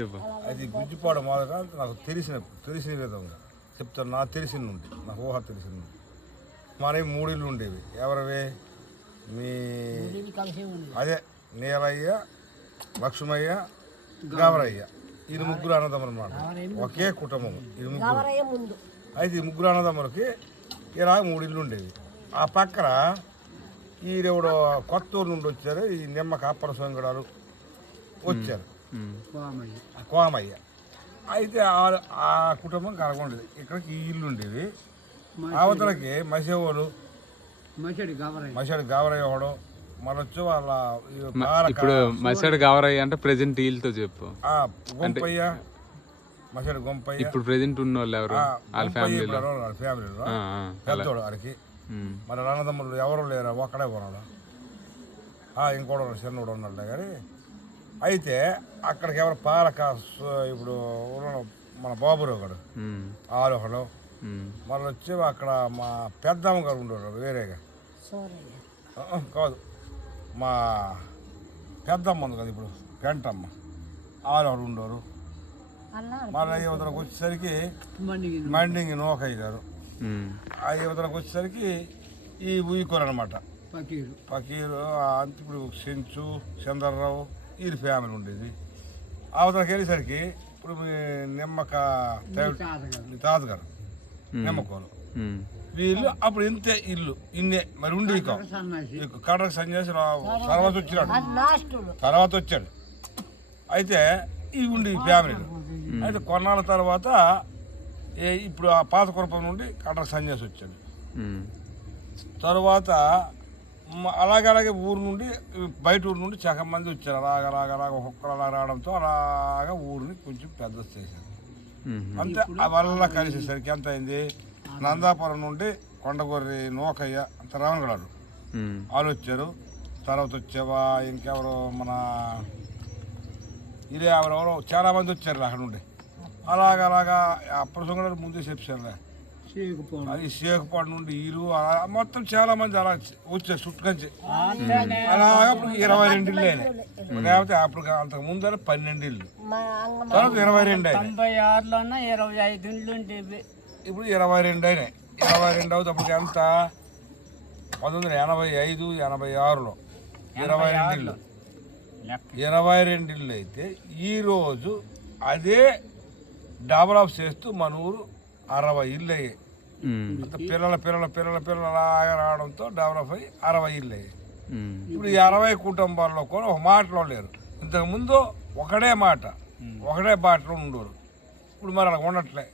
చెప్పు అది గుజ్జిపాడు మొదట నాకు తెలిసిన తెలిసిన విధంగా చెప్తాను నాకు తెలిసిన నుండి నాకు ఊహ తెలిసిన నుండి మనవి మూడిళ్ళు ఉండేవి. ఎవరివి? మీ అదే నీలయ్య లక్ష్మయ్య గావరయ్య ఇది ముగ్గురు అన్నదమ్ములు అన్నమాట. ఒకే కుటుంబం. ఇది ముగ్గురు. ముందు. అయితే ఈ ముగ్గురు అన్నదమ్ములకి ఇలా మూడిళ్ళు ఉండేవి. ఆ పక్కన ఈరెవడో కొత్త ఊరు నుండి వచ్చారు. ఈ నిమ్మక అప్పర స్వామిగడాలు వచ్చారు. కోమయ్య అయితే ఆ- ఆ కుటుంబం కలగొండేది. ఇక్కడికి ఈ ఇల్లు ఉండేది. అవతలకి మసేవాడు గవరయ్య. మసాడు గావరయ్య ఒకడు మరొచ్చి వాళ్ళ ఇప్పుడు మసాడు కావరయ్య అంటే ప్రెజెంట్ వీళ్ళతో చెప్పు. ఆ గొంపయ్య మసాడు గొంపయ్య. ఇప్పుడు ప్రెజెంట్ ఉన్న వాళ్ళు ఎవరు? ఆ, వాళ్ళ ఫ్యామిలీలో వాళ్ళ ఫ్యామిలీలో పెద్దోడు వాడికి. మరి అన్నదమ్ములు ఎవరు లేరు? ఒక్కడే కొన్నాడు ఇంకోడు ఉన్నాడు, చిన్నోడు ఉన్నాడు కానీ అయితే అక్కడికి ఎవరు పాలక ఇప్పుడు మన బాబురావు గారు. ఆలోహలో. మళ్ళీ వచ్చి అక్కడ మా పెద్దమ్మ గారు ఉండేవారు వేరేగా. కాదు మా పెద్దమ్మ ఉంది కదా ఇప్పుడు పెంటమ్మ. ఆలోహలు ఉండేవారు. అలా మళ్ళీ యువతలకు వచ్చేసరికి మండిగి నోకయ్య గారు. ఆ యువతలకు వచ్చేసరికి ఈ ఉయ్యకూర అనమాట పకీరు ఫకీరు ఆ అంత ఇప్పుడు సెంచు చంద్రరావు వీరి ఫ్యామిలీ ఉండేది. అవతలకి వెళ్ళేసరికి ఇప్పుడు మీ నిమ్మక మీ తాతగారు. నిమ్మకోలు. వీళ్ళు అప్పుడు ఇంతే ఇల్లు ఇన్నే మరి ఉండి కడకు సన్యాసి. తర్వాత వచ్చినాడు. తర్వాత వచ్చాడు. అయితే ఇవి ఉండి ఫ్యామిలీలు అయితే కొన్నాళ్ళ తర్వాత ఏ ఇప్పుడు ఆ పాత కురపం నుండి కడకు సన్యాసి వచ్చాడు. తర్వాత అలాగే అలాగే ఊరు నుండి బయట ఊరు నుండి సగం మంది వచ్చారు. అలాగ అలాగ అలాగ ఒక్కొక్కరు అలా రావడంతో అలాగా ఊరిని కొంచెం పెద్ద చేశారు. అంతే అవల్ల కలిసేసరికి ఎంత అయింది నందాపురం నుండి కొండగొర్రి నోకయ్య అంత రావణగడాడు. వాళ్ళు వచ్చారు. తర్వాత వచ్చేవా ఇంకెవరు మన ఇదే ఎవరెవరో చాలా మంది వచ్చారు అక్కడ నుండి. అలాగ అలాగా అప్పుడు ముందే చెప్పారులే షేక్పాడు నుండి అలా మొత్తం చాలా మంది అలా వచ్చారు చుట్టుకొచ్చి అలాగా అప్పుడు ఇరవై రెండు ఇల్లు అయినాయి. లేకపోతే అప్పుడు అంతకు ముందర పన్నెండు ఇల్లు తర్వాత ఇరవై రెండు అయినాయి. తొంభై ఆరులోనే ఇరవై ఐదు ఉండేవి. ఇప్పుడు ఇరవై రెండు అయినాయి. ఇరవై రెండు అవుతప్పటికి ఎంత? పంతొమ్మిది వందల ఎనభై ఐదు ఎనభై ఆరులో. ఇరవై రెండు ఇల్లు ఇరవై రెండు ఇల్లు అయితే ఈరోజు అదే డెవలప్ చేస్తూ మన ఊరు అరవై ఇల్లు అయ్యాయి. పిల్లల పిల్లల పిల్లల పిల్లలు అలాగా రావడంతో డెవలప్ అయ్యి అరవై ఇల్లు. ఇప్పుడు ఈ అరవై కుటుంబాల్లో కూడా ఒక మాటలో లేరు. ఇంతకు ముందు ఒకడే మాట ఒకడే బాటలో ఉండేవారు. ఇప్పుడు మరి అలా ఉండట్లే.